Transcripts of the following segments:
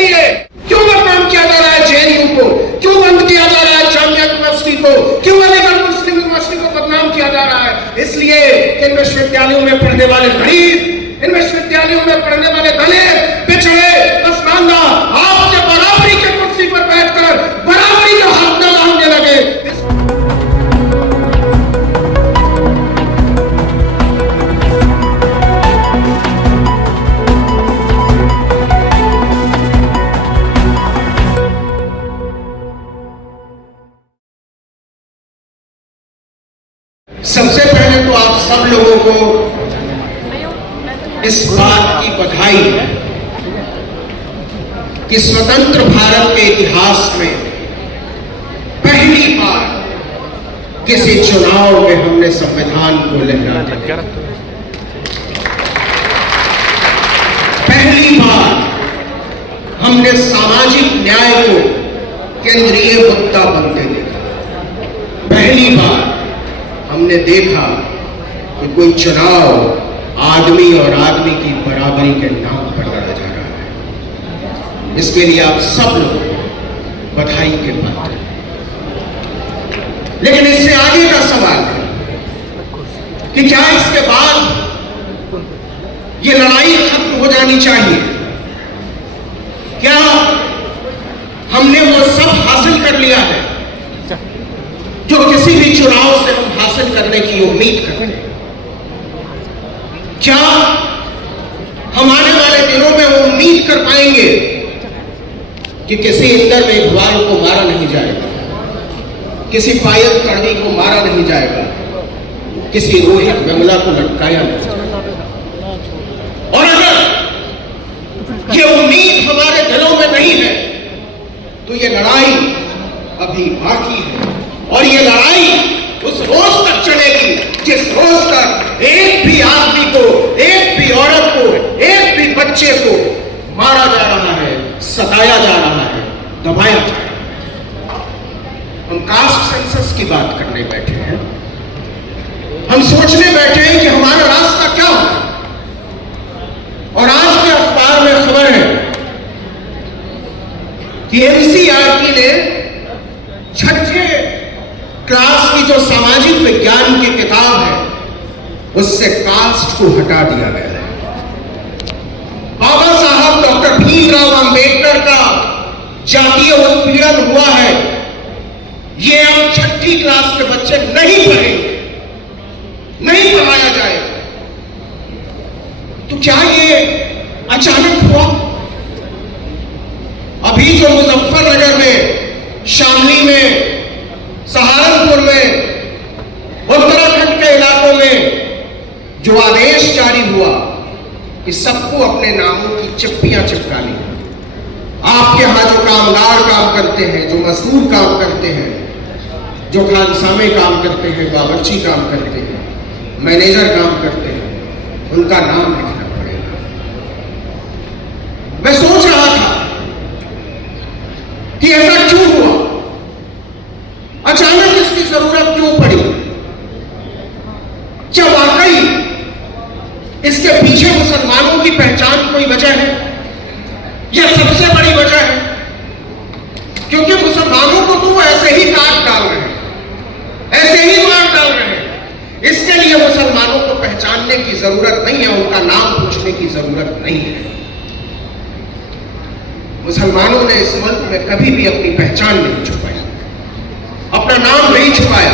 लिए क्यों बदनाम किया जा रहा है जेएनयू को, क्यों बंद किया जा रहा है जामिया यूनिवर्सिटी को, क्यों अलीगढ़ मुस्लिम यूनिवर्सिटी को बदनाम किया जा रहा है? इसलिए कि इन विश्वविद्यालयों में पढ़ने वाले गरीब, इन विश्वविद्यालयों में पढ़ने वाले दलित, पिछड़े, पसमानदा आपसे बराबरी की कुर्सी पर बैठकर बराबरी का हक न मांगने लगे। सबसे पहले तो आप सब लोगों को इस बात की बधाई कि स्वतंत्र भारत के इतिहास में पहली बार किसी चुनाव में हमने संविधान को लहरा दिया। पहली बार हमने सामाजिक न्याय को केंद्रीय मुद्दा बनते देखा। पहली बार हमने देखा कि कोई चुनाव आदमी और आदमी की बराबरी के नाम पर लड़ा जा रहा है। इसके लिए आप सब लोग बधाई के पात्र हैं। लेकिन इससे आगे का सवाल है कि क्या इसके बाद ये लड़ाई खत्म हो जानी चाहिए? क्या हमने वो सब हासिल कर लिया है जो किसी भी चुनाव से हम हासिल करने की उम्मीद करते हैं? क्या हम आने वाले दिनों में वो उम्मीद कर पाएंगे कि किसी इंदर मेघवाल को मारा नहीं जाएगा, किसी पायल तड़वी को मारा नहीं जाएगा, किसी रोहित वेमुला को लटकाया नहीं जाएगा? और अगर ये उम्मीद हमारे दिलों में नहीं है तो ये लड़ाई अभी बाकी है। और ये लड़ाई उस रोज तक चलेगी जिस रोज तक एक भी आदमी को, एक भी औरत को, एक भी बच्चे को मारा जा रहा है, सताया जा रहा है, दबाया जा रहा है। हम कास्ट सेंसस की बात करने बैठे हैं, हम सोचने बैठे हैं कि हमारा रास्ता क्या हो। और आज के अखबार में खबर है कि एनसीईआरटी ने छठे क्लास की जो सामाजिक विज्ञान की किताब है उससे कास्ट को हटा दिया गया है। बाबा साहब डॉक्टर भीमराव अंबेडकर का जातीय उत्पीड़न हुआ है, ये अब छठी क्लास के बच्चे नहीं पढ़ेंगे, नहीं पढ़ाया जाएगा। तो क्या ये अचानक हुआ? अभी जो मुजफ्फरनगर में, शामली में, सहारनपुर में, उत्तराखंड के इलाकों में जो आदेश जारी हुआ कि सबको अपने नामों की चिप्पियां चिपकानी, आपके यहां जो कामगार काम करते हैं, जो मजदूर काम करते हैं, जो खानसामे काम करते हैं, बावर्ची काम करते हैं, मैनेजर काम करते हैं, उनका नाम लिखना पड़ेगा। मैं सोच रहा था कि ऐसा क्यों हुआ, अचानक इसकी जरूरत क्यों पड़ी? क्या वाकई इसके पीछे मुसलमानों की पहचान कोई वजह है? यह सबसे बड़ी वजह है, क्योंकि मुसलमानों को तो वो ऐसे ही काट डाल रहे हैं, ऐसे ही मार डाल रहे हैं। इसके लिए मुसलमानों को पहचानने की जरूरत नहीं है, उनका नाम पूछने की जरूरत नहीं है। मुसलमानों ने इस मुल्क में कभी भी अपनी पहचान नहीं छुपाई, अपना नाम नहीं छुपाया,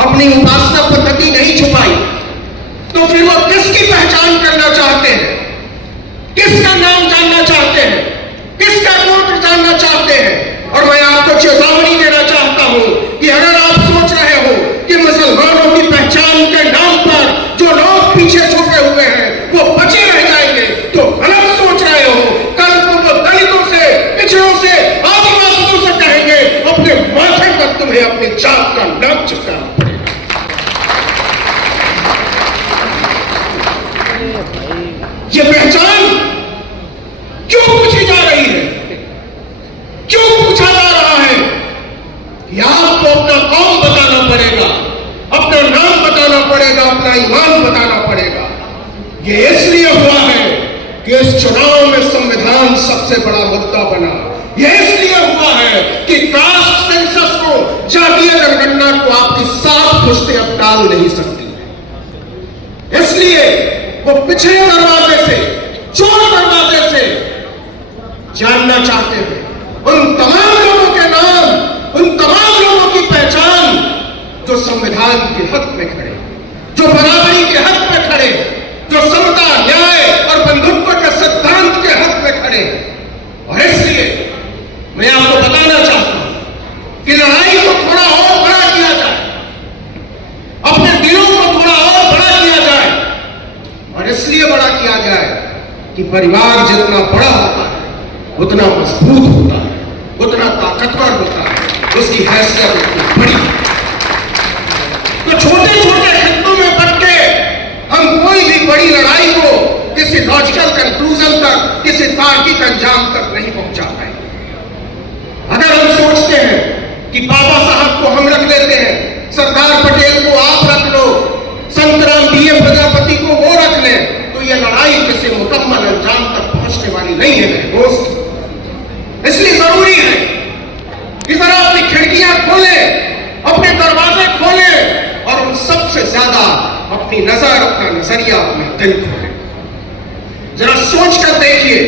अपनी उपासना पद्धति नहीं छुपाई। तो फिर वो किसकी पहचान करना चाहते हैं, किसका नाम जानना चाहते हैं, किसका गोत्र जानना चाहते हैं? और मैं आपको चेतावनी देना चाहता हूं कि अगर आप सोच रहे हो कि मुसलमानों की पहचान के नाम पर जो लोग पीछे छुपे हुए हैं वो बचे रह जाएंगे, तो गलत सोच रहे हो। कल को वो दलितों से, पिछड़ों से, आदिवासियों से कहेंगे अपने माथे पर तुम्हें अपनी जात का नाम चिपकाना पड़ेगा। ये पहचान क्यों पूछी जा रही है, क्यों पूछा जा रहा है कि आपको अपना कौम बताना पड़ेगा, अपना नाम बताना पड़ेगा, अपना ईमान बताना पड़ेगा? ये इसलिए हुआ है कि इस चुनाव में संविधान संविधान सबसे बड़ा मुद्दा बना। यह इसलिए हुआ है कि कास्ट सेंसस को, जातीय जनगणना को आपकी साफ पुश्तें अब टाल नहीं सकती। इसलिए वो पिछले दरवाजे से, चोर दरवाजे से जानना चाहते हैं उन तमाम लोगों के नाम, उन तमाम लोगों की पहचान जो संविधान के हक में खड़े, जो बराबरी के हक में खड़े, जो समता, न्याय और बंधुत्व के सिद्धांत के हक में खड़े। और इसलिए मैं आपको बताना चाहता हूं कि लड़ाई को थोड़ा और बड़ा किया जाए, अपने दिलों को थोड़ा और बड़ा किया जाए। और इसलिए बड़ा किया जाए कि परिवार जितना बड़ा होता है उतना मजबूत होता है, उतना ताकतवर होता है, उसकी हैसियत उतनी बड़ी। तो छोटे छोटे हिस्सों में बंट के हम कोई भी बड़ी लड़ाई को किसी लॉजिकल कंक्लूजन तक, किसी तार्किक अंजाम तक नहीं पहुंचा पाए। अगर हम सोचते हैं कि बाबा साहब को हम रख लेते हैं, सरदार पटेल को आप रख लो, संतराम बीए प्रजापति को वो रख लें, तो यह लड़ाई किसी मुकम्मल अंजाम तक पहुंचने वाली नहीं है मेरे दोस्त। इसलिए जरूरी है कि जरा अपनी खिड़कियां खोलें, अपने दरवाजे खोलें और उन सबसे ज्यादा अपनी नजर, अपना नजरिया, अपना दिल खोलें। जरा सोच कर देखिए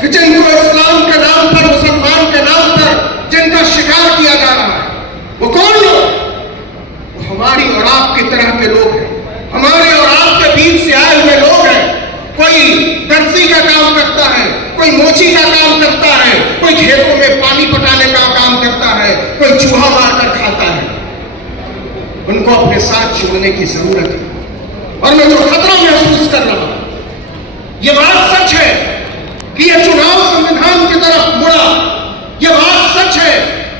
कि जिनको इस्लाम के नाम पर, मुसलमान के नाम पर जिनका शिकार किया जा रहा है, वो कौन लोग? वो हमारी और आपकी तरह के लोग हैं, हमारे और आपके बीच से आए हुए लोग हैं। कोई दर्जी का काम करता है, कोई मोची का काम करता है, कोई खेतों में पानी पटाने का काम करता है, कोई चूहा मारकर खाता है। उनको अपने साथ जोड़ने की जरूरत है। और मैं जो खतरा महसूस कर रहा हूं, यह बात सच है कि यह चुनाव संविधान की तरफ मुड़ा। यह बात सच है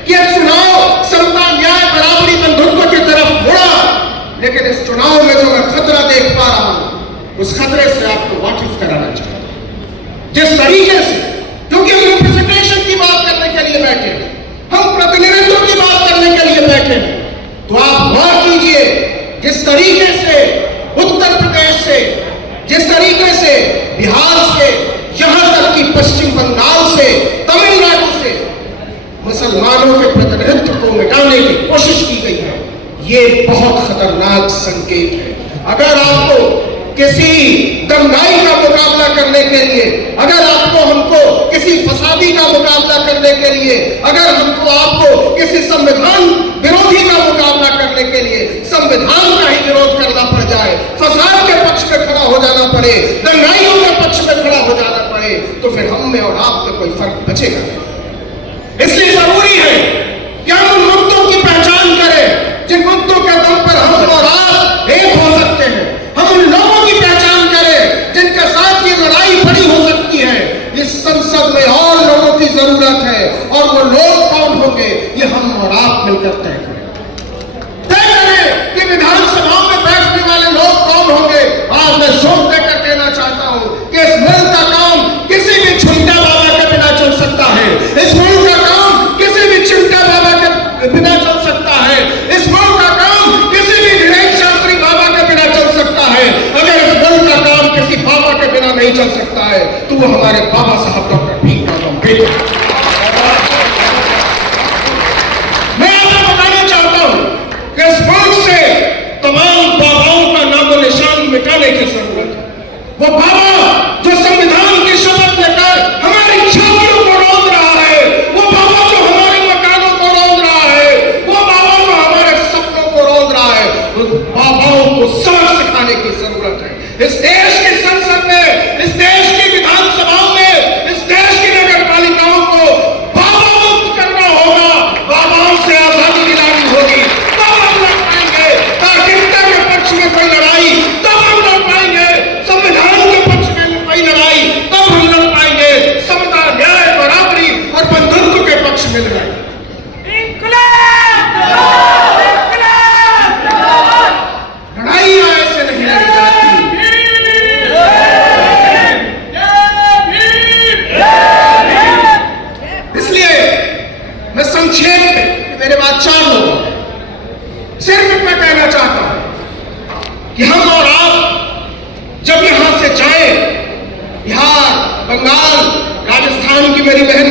कि यह चुनाव समता, न्याय, बराबरी, बंधुत्व की तरफ मुड़ा। लेकिन इस चुनाव में जो मैं खतरा देख पा रहा हूं, उस खतरे से आपको वाकिफ कराना चाहता हूं। जिस तरीके से, क्योंकि हम रिप्रेजेंटेशन की बात करने के लिए बैठे हैं, हम प्रतिनिधित्व की बात करने के लिए बैठे हैं, तो आप गौर कीजिए जिस तरीके से उत्तर प्रदेश से, जिस तरीके से बिहार से, यहां तक कि पश्चिम बंगाल से, तमिलनाडु से मुसलमानों के प्रतिनिधित्व को मिटाने की कोशिश की गई है, ये बहुत खतरनाक संकेत है। अगर आपको किसी दंगाई का मुकाबला करने के लिए, अगर आपको हमको किसी फसादी का मुकाबला करने के लिए, अगर हमको आपको किसी संविधान विरोधी का मुकाबला करने के लिए संविधान का ही विरोध करना पड़ जाए, फसाद के पक्ष में खड़ा हो जाना पड़े, दंगाइयों के पक्ष में खड़ा हो जाना पड़े, तो फिर हम में और आप में कोई फर्क बचेगा नहीं। इसलिए जरूरी है कि हम उन मुद्दों की पहचान करें जिन मुद्दों के दम पर हम और आप एक हो सकते हैं। हम उन लोगों की पहचान करें जिनके साथ ये लड़ाई बड़ी हो सकती है। इस संसद में और लोगों की जरूरत है, और वो लोग कौन होंगे ये हम और आप मिलकर तय करें कि विधानसभा में बैठने वाले लोग कौन होंगे। आज मैं जोर देकर कहना चाहता हूं कि इस मुल्क का काम किसी भी झुमका बाबा के बिना चल सकता है। इस मुल्क का काम किसी भी चिमटा बाबा के बिना चल सकता है। इस मुल्क का काम किसी भी धीरेन्द्र शास्त्री बाबा के बिना चल सकता है। अगर इस मुल्क का काम किसी बाबा के बिना नहीं चल सकता है तो वो हमारे बाबा साहब डॉक्टर भीमराव अम्बेडकर। मैं आपको बताना चाहता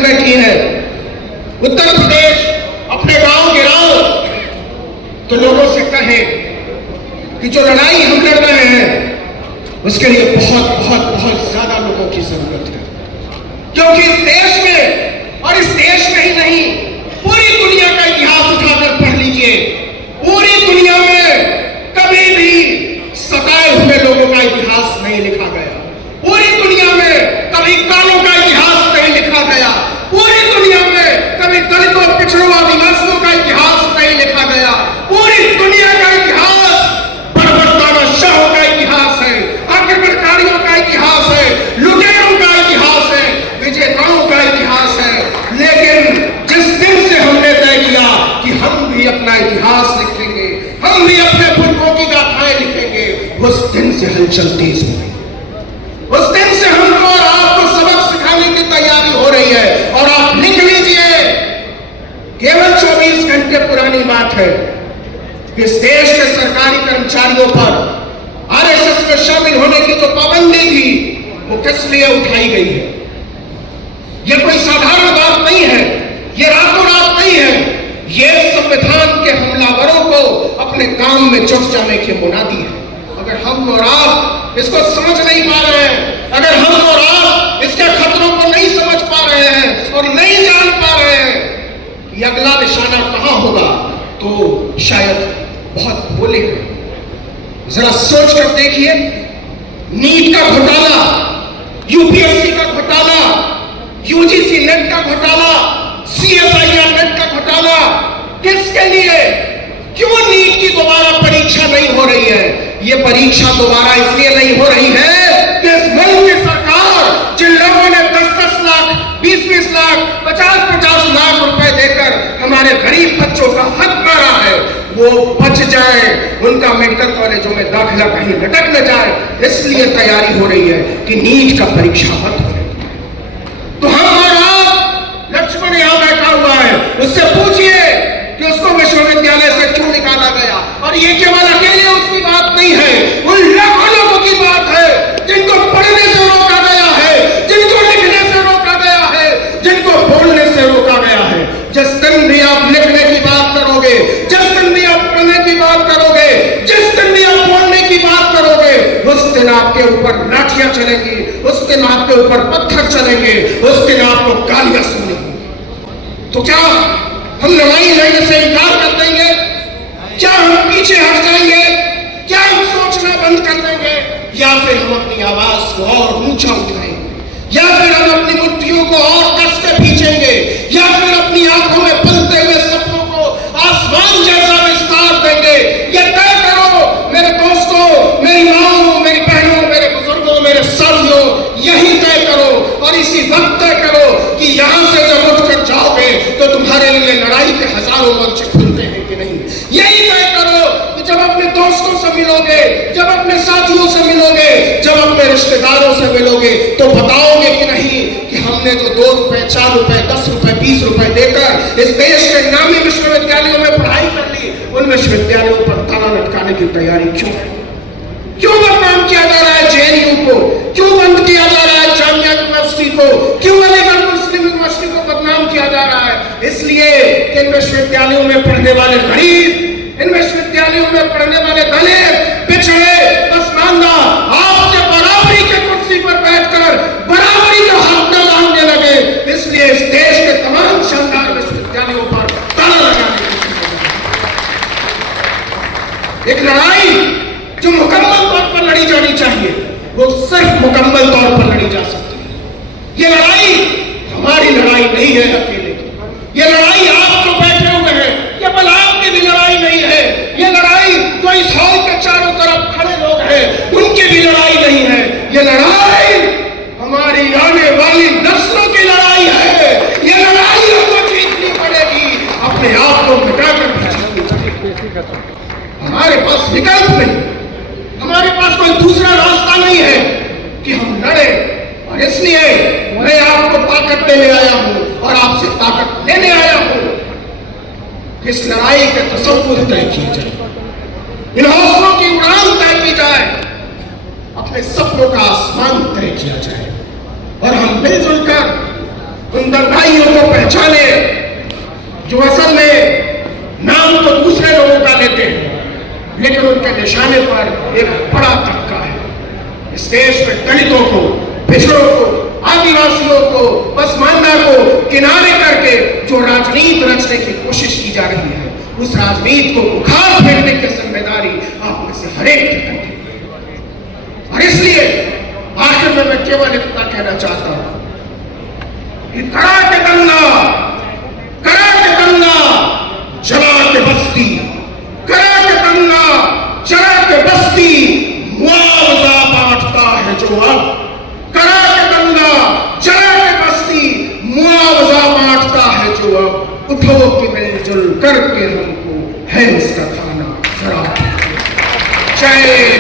बहन बैठी है, उत्तर प्रदेश अपने गांव गिराओ, तो लोगों से कहे कि जो लड़ाई हम लड़ रहे हैं उसके लिए बहुत बहुत बहुत ज्यादा लोगों की जरूरत है, क्योंकि इस देश में और इस देश में ही नहीं पूरी दुनिया का इतिहास उठाकर पढ़ लीजिए, पूरी दुनिया में कभी भी सताए हुए लोगों का इतिहास नहीं लिखा गया, पूरी दुनिया में कभी कालों का इतिहास नहीं लिखा गया, पूरी दुनिया में कभी दलितों, पिछड़ों, आदिवासियों का इतिहास नहीं लिखा गया, पूरी दुनिया का इतिहास तानाशाहों का इतिहास है, आक्रमणकारियों का इतिहास है, लुटेरों का इतिहास है, विजेताओं का इतिहास है। लेकिन जिस दिन से हमने तय किया कि हम भी अपना इतिहास लिखेंगे, हम भी अपने पुरखों की गाथाएं लिखेंगे, उस दिन से हलचल तेज हो गई। उस दिन से हमको और आपको सबक सिखाने की तैयारी हो रही है। और आप लिख लीजिए, केवल 24 घंटे पुरानी बात है कि इस देश के सरकारी कर्मचारियों पर आरएसएस में शामिल होने की जो पाबंदी थी वो किस लिए उठाई गई है। यह कोई साधारण बात नहीं है, यह रातों रात नहीं है, यह संविधान के हमलावरों को अपने काम में जुट जाने की मुनादी है। अगर हम और आप इसको समझ नहीं पा रहे हैं, अगर हम और आप इसके खतरों को नहीं समझ पा रहे हैं और नहीं जान पा रहे हैं कि अगला निशाना कहां होगा, तो शायद बहुत बोले हैं। जरा सोच कर देखिए, नीट का घोटाला, यूपीएससी का घोटाला, यूजीसी नेट का घोटाला, सीएसआईआर नेट का घोटाला, किसके लिए? क्यों नीट की दोबारा परीक्षा नहीं हो रही है? यह परीक्षा दोबारा इसलिए नहीं हो रही है कि इस मुल्क की सरकार जिन लोगों ने 10-10 लाख, 20-20 लाख, 50-50 लाख रुपए देकर हमारे गरीब बच्चों का हक मारा है, वो बच जाए, उनका मेडिकल कॉलेजों में दाखिला कहीं लटक न जाए, इसलिए तैयारी हो रही है कि नीट का परीक्षा मत हो। तो हम और आप, लक्ष्मण यहां बैठा हुआ है, उससे पूछिए कि उसको विश्वविद्यालय से क्यों निकाला गया। और ये केवल अकेले उसकी बात नहीं है, उन लाखों लोगों की बात है जिनको पढ़ने से रोका गया है, जिनको लिखने से रोका गया है, जिनको बोलने से रोका गया है। जिस दिन भी आप लिखने की बात करोगे, जिस दिन भी आप पढ़ने की बात करोगे, जिस दिन भी आप बोलने की बात करोगे, उस दिन आपके ऊपर लाठियां चलेंगी, उस दिन आपके ऊपर पत्थर चलेंगे, उस दिन आपको गालियां सुनेंगी। तो क्या हम लड़ाई लड़ने से इनकार कर देंगे? क्या हम पीछे हट जाएंगे? क्या हम सोचना बंद कर देंगे? या फिर हम अपनी आवाज को और ऊंचा उठाएंगे? या फिर हम अपनी मुट्ठियों को और कस के खींचेंगे? या फिर अपनी आंखों में पलते हुए सपनों को आसमान जैसा विस्तार देंगे? यह तय करो मेरे दोस्तों, मेरी माओ, मेरी बहनों, मेरे बुजुर्गों, मेरे साथियों, यही तय करो। और इसी वक्त तय करो कि यहां से जब उठकर जाओगे तो तुम्हारे लिए लड़ाई के हजारों मंच खुलते हैं कि नहीं। यही तय करो कि जब अपने दोस्तों से मिलोगे, जब अपने साथियों से मिलोगे, जब अपने रिश्तेदारों से मिलोगे, तो बताओगे कि नहीं कि हमने जो 2 रुपए, 4 रुपए, 10 रुपए, 20 रुपए देकर इस देश के नामी विश्वविद्यालयों में पढ़ाई कर ली, उन विश्वविद्यालयों पर ताला लटकाने की तैयारी क्यों है? क्यों बदनाम किया जा रहा है जेएनयू को? क्यों बंद किया जा रहा है जामिया यूनिवर्सिटी को? क्यों अलीगढ़ मुस्लिम यूनिवर्सिटी को बदनाम किया जा रहा है? इसलिए कि इन विश्वविद्यालयों में पढ़ने वाले गरीब, इन विश्वविद्यालयों में पढ़ने वाले दलित, पिछड़े, पसमानदा आपसे बराबरी के कुर्सी पर बैठकर बराबरी का हक न मांगने लगे। इसलिए इस देश के तमाम शानदार विश्वविद्यालयों पर ताला लगाने की एक लड़ाई जो मुकम्मल तौर पर लड़ी जानी चाहिए, वो सिर्फ मुकम्मल तौर पर लड़ी जा सकती है। ये लड़ाई हमारी लड़ाई नहीं है अकेले की। ये लड़ाई आप जो बैठे हुए हैं, केवल आपकी भी लड़ाई नहीं है। ये लड़ाई जो इस हॉल के चारों तरफ खड़े लोग हैं, उनकी भी लड़ाई नहीं है। ये लड़ाई हमारी आने वाली नस्लों की लड़ाई है। ये लड़ाई हमको जीतनी पड़ेगी, अपने आप को मिटाकर भी जीतनी पड़ेगी। हमारे पास विकल्प नहीं, हमारे पास कोई दूसरा रास्ता नहीं है कि हम लड़े। और इसलिए मैं आपको ताकत देने आया हूं और आपसे ताकत लेने आया हूं। इस लड़ाई के तसव्वुर तय किए जाए, इन हौसलों की उड़ान तय की जाए, अपने सपनों का आसमान तय किया जाए और हम मिलजुल कर उन दंगाइयों को पहचाने जो असल में नाम तो दूसरे लोगों का लेते हैं, लेकिन उनके निशाने पर एक बड़ा तबका है। इस देश में दलितों को, पिछड़ों को, आदिवासियों को, पसमानदा को किनारे करके जो राजनीति रचने की कोशिश की जा रही है, उस राजनीति को उखाड़ फेंकने की जिम्मेदारी आप में से हर एक की करती है। और इसलिए आखिर में मैं केवल इतना कहना चाहता हूं कि करा के दंगा, चला के बस्ती, करा के दंगा, चला के बस्ती, मुआवजा बांटता है जो अब, करा के दंगा, चला के बस्ती, मुआवजा बांटता है जो अब, उठो कि मिलजुल करके हमको है उसका खाना जरा। जय